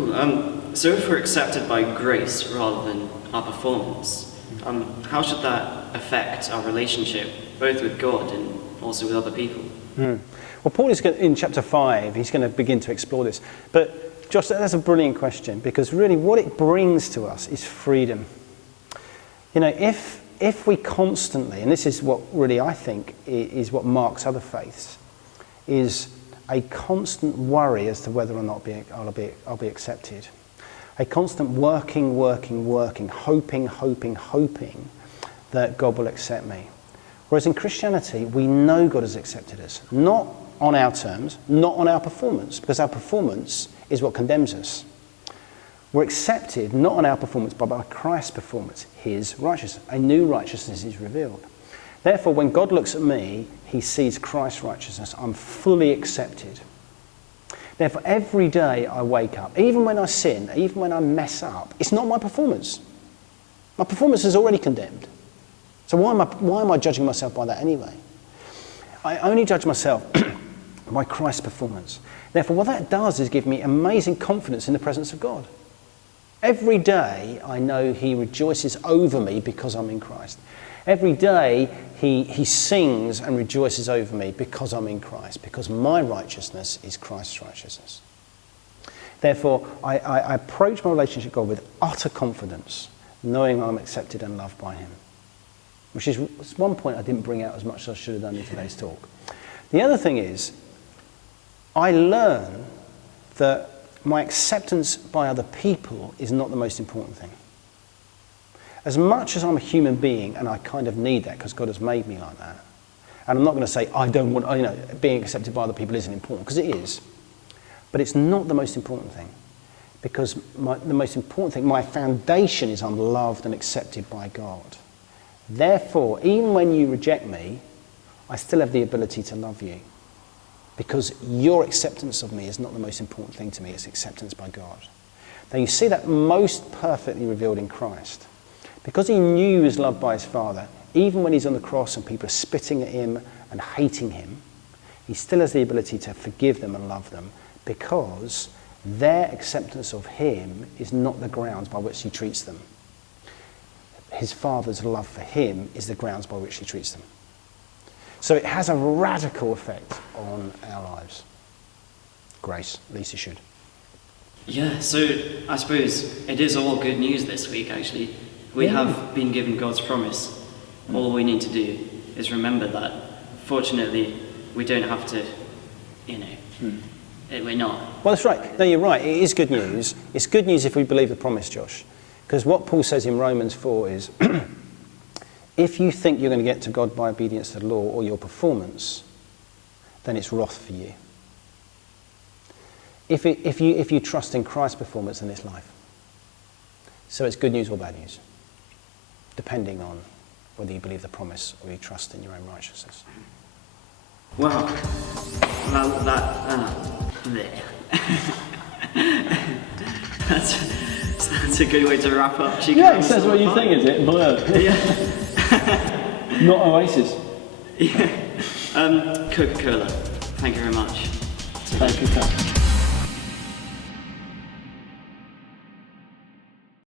Cool. So if we're accepted by grace rather than our performance, how should that affect our relationship, both with God and also with other people? Well, Paul is in chapter 5, he's going to begin to explore this. But Josh, that's a brilliant question, because really what it brings to us is freedom. You know, if we constantly, and this is what really I think is what marks other faiths, is a constant worry as to whether or not I'll be accepted. A constant working, hoping that God will accept me. Whereas in Christianity, we know God has accepted us, not on our terms, not on our performance, because our performance is what condemns us. We're accepted not on our performance, but by Christ's performance, his righteousness. A new righteousness is revealed. Therefore, when God looks at me, he sees Christ's righteousness. I'm fully accepted. Therefore, every day I wake up, even when I sin, even when I mess up, it's not my performance. My performance is already condemned. So why am I judging myself by that anyway? I only judge myself by Christ's performance. Therefore, what that does is give me amazing confidence in the presence of God. Every day I know he rejoices over me because I'm in Christ. Every day he sings and rejoices over me because I'm in Christ, because my righteousness is Christ's righteousness. Therefore, I approach my relationship with God with utter confidence, knowing I'm accepted and loved by him. Which is one point I didn't bring out as much as I should have done in today's talk. The other thing is, I learn that my acceptance by other people is not the most important thing. As much as I'm a human being, and I kind of need that because God has made me like that, and I'm not going to say I don't want, being accepted by other people isn't important, because it is, but it's not the most important thing, because the most important thing, my foundation is I'm loved and accepted by God. Therefore, even when you reject me, I still have the ability to love you, because your acceptance of me is not the most important thing to me, it's acceptance by God. Now you see that most perfectly revealed in Christ. Because he knew he was loved by his Father, even when he's on the cross and people are spitting at him and hating him, he still has the ability to forgive them and love them, because their acceptance of him is not the grounds by which he treats them. His Father's love for him is the grounds by which he treats them. So it has a radical effect on our lives. Grace, at least it should. Yeah, so I suppose it is all good news this week, actually. We have been given God's promise. All we need to do is remember that. Fortunately, we don't have to, we're not. Well, that's right. No, you're right. It is good news. It's good news if we believe the promise, Josh. Because what Paul says in Romans 4 is, if you think you're going to get to God by obedience to the law or your performance, then it's wrath for you. If you trust in Christ's performance, then it's life. So it's good news or bad news, depending on whether you believe the promise or you trust in your own righteousness. Well, that's a good way to wrap up. Yeah, it says what you think, is it? Blur. Yeah. Not Oasis. Yeah. Coca-Cola. Thank you very much. Thank you, Tom.